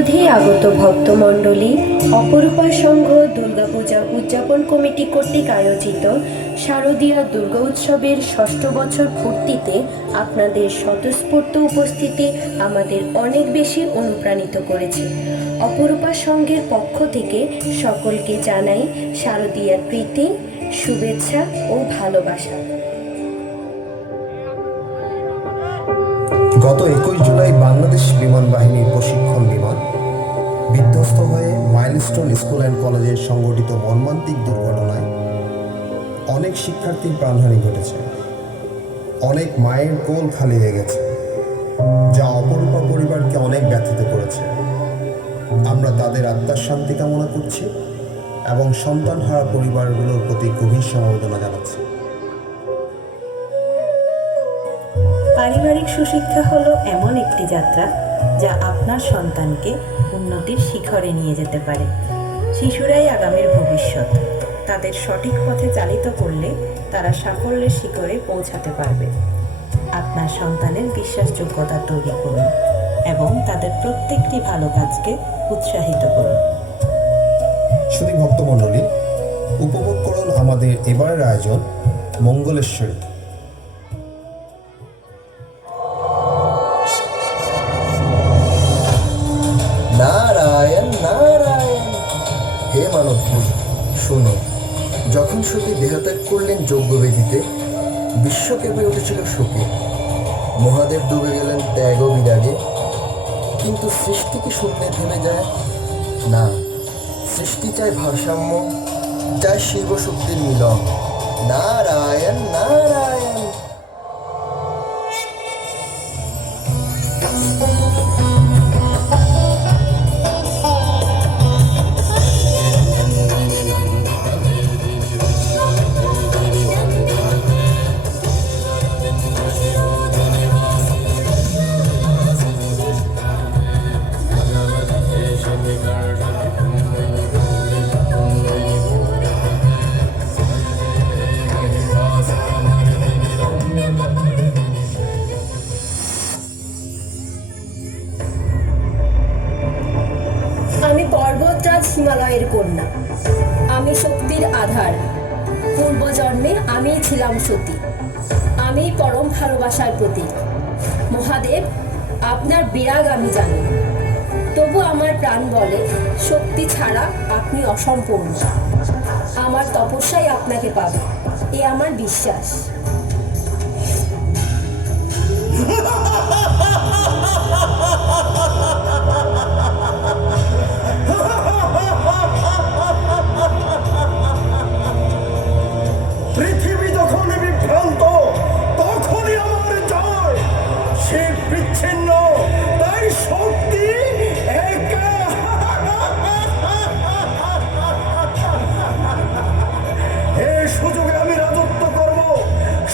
সুধী আগত ভক্তমণ্ডলী, অপরূপা সংঘ দুর্গাপূজা উদযাপন কমিটি কর্তৃক আয়োজিত শারদীয়া দুর্গা উৎসবের ষষ্ঠ বছর পূর্তিতে আপনাদের স্বতঃস্ফূর্ত উপস্থিতি আমাদের অনেক বেশি অনুপ্রাণিত করেছে। অপরূপা সংঘের পক্ষ থেকে সকলকে জানাই শারদীয়ার প্রীতি, শুভেচ্ছা ও ভালোবাসা। গত 21 জুলাই বাংলাদেশ বিমান বাহিনীর প্রশিক্ষণ বিমান বিধ্বস্ত হয়ে মাইলস্টোন স্কুল অ্যান্ড কলেজের সংঘটিত মর্মান্তিক দুর্ঘটনায় অনেক শিক্ষার্থীর প্রাণহানি ঘটেছে। অনেক মায়ের কোল খালি হয়ে গেছে, যা অপরূপা পরিবারকে অনেক ব্যথিত করেছে। আমরা তাদের আত্মার শান্তি কামনা করছি এবং সন্তানহারা পরিবারগুলোর প্রতি গভীর সমবেদনা জানাচ্ছি। পারিবারিক সুশিক্ষা হলো এমন একটি যাত্রা যা আপনার সন্তানকে উন্নতির শিখরে নিয়ে যেতে পারে। শিশুরাই আগামীর ভবিষ্যৎ। তাদের সঠিক পথে চালিত করলে তারা সাফল্যের শিখরে পৌঁছাতে পারবে। আপনার সন্তানের বিশ্বাসযোগ্যতা তৈরি করুন এবং তাদের প্রত্যেকটি ভালো কাজকে উৎসাহিত করুন। শুধু ভক্তমণ্ডলী, উপভোগ করুন আমাদের এবারের আয়োজন মঙ্গলেশ্বরী। নারায়ণ নারায়ণ। হে মানবকুল, শোনো, যখন সতী দেহত্যাগ করলেন যজ্ঞবেদিতে, বিশ্ব কেঁপে উঠেছিল শোকে। মহাদেব ডুবে গেলেন ত্যাগ ও বিরাগে। কিন্তু সৃষ্টি কি শূন্যে থেমে যায়? না, সৃষ্টি চায় ভারসাম্য, চায় শিবশক্তির মিলন। নারায়ণ নারায়ণ। আমি পর্বতরাজ হিমালয়ের কন্যা, আমি শক্তির আধার। পূর্বজন্মে আমি ছিলাম সতী, আমি পরম ভালোবাসার প্রতীক। মহাদেব, আপনার বিরাগ আমি জানি, তবু আমার প্রাণ বলে শক্তি ছাড়া আপনি অসম্পূর্ণ। আমার তপস্যাই আপনাকে পাবে, এ আমার বিশ্বাস। পৃথিবী যখন বিভ্রান্ত, তখনই আমার জয়। সে বিচ্ছিন্ন, তাই শক্তি একা। এই সুযোগে আমি রাজত্ব করব,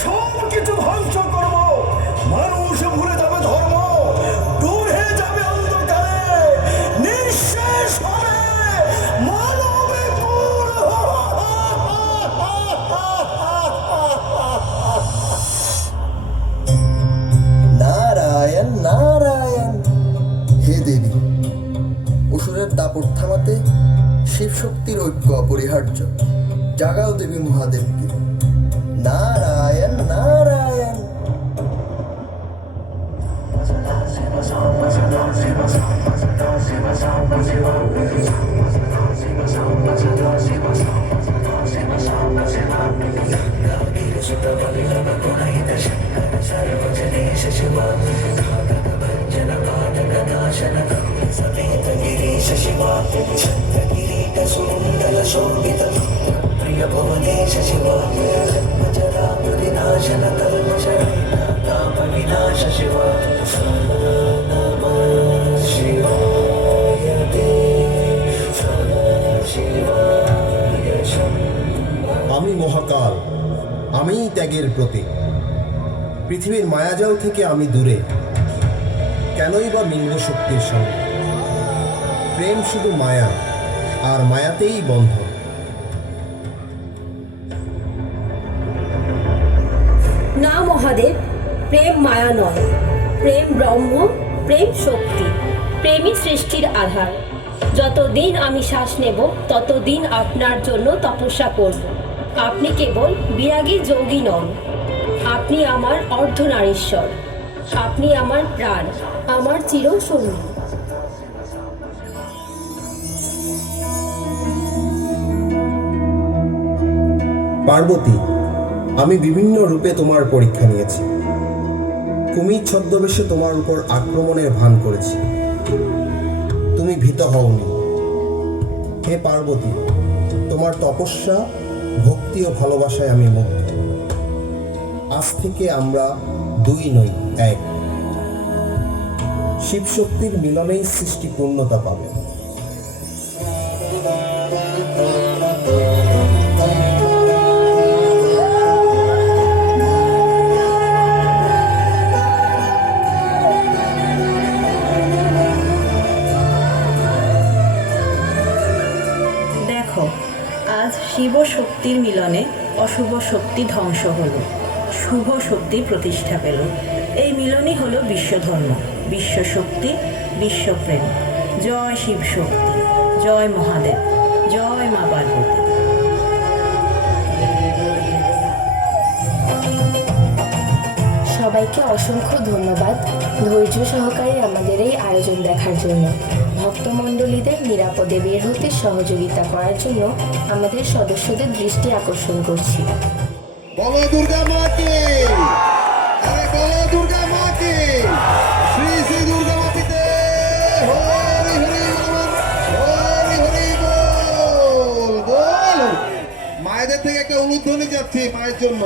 সব কিছু ধ্বংস করব। মানুষ ভুলে যাবে ধর্ম, ডুবে যাবে অন্ধকারে, নিঃশেষ হবে মানবে কুল। নারায়ণ নারায়ণ। হে দেবী, অসুরের দাপট থামাতে শিব শক্তির ঐক্য অপরিহার্য। জাগাও দেবী মহাদেবকে। নারায়ণ নারায়ণ। আমি মহাকাল, আমিই ত্যাগের প্রতীক। পৃথিবীর মায়াজাল থেকে আমি দূরে, কেনই বা মিলব শক্তির সঙ্গে? প্রেম শুধু মায়া, আর মায়াতেই বন্ধন। না মহাদেব, প্রেম মায়া নয়, প্রেম ব্রহ্ম, প্রেম শক্তি, প্রেমই সৃষ্টির আধার। যতদিন আমি শ্বাস নেব ততদিন আপনার জন্য তপস্যা করব। আপনি কেবল বিরাগী যোগী নন, আপনি আমার অর্ধনারীশ্বর, আপনি আমার প্রাণ, আমার চিরসঙ্গী। পার্বতী, আমি বিভিন্ন রূপে তোমার পরীক্ষা নিয়েছি। কুমির ছদ্মবেশে তোমার উপর আক্রমণের ভান করেছি, তুমি ভীত হওনি। হে পার্বতী, তোমার তপস্যা, ভক্তি ও ভালোবাসায় আমি মুগ্ধ। আজ থেকে আমরা দুই নই, এক। শিবশক্তির মিলনেই সৃষ্টি পূর্ণতা পাবে। দেখো, আজ শিব শক্তির মিলনে অশুভ শক্তি ধ্বংস হলো, শুভ শক্তির প্রতিষ্ঠা পেল। এই মিলনই হলো বিশ্বধর্ম, বিশ্বশক্তি, বিশ্বপ্রেম। জয় শিব শক্তি, জয় মহাদেব, জয় মা পার্বতী। সবাইকে অসংখ্য ধন্যবাদ ধৈর্য সহকারে আমাদের এই আয়োজন দেখার জন্য। ভক্তমণ্ডলীদের নিরাপদে বের হতে সহযোগিতা করার জন্য আমাদের সদস্যদের দৃষ্টি আকর্ষণ করছি। বলো দুর্গা মাকে, আরে বলো দুর্গা মাকে, শ্রী শ্রী দুর্গা মাতিতে হরি হরি বল, হরি হরি বল বল। মায়েদের থেকে একটা উলুধ্বনি যাচ্ছে মায়ের জন্য।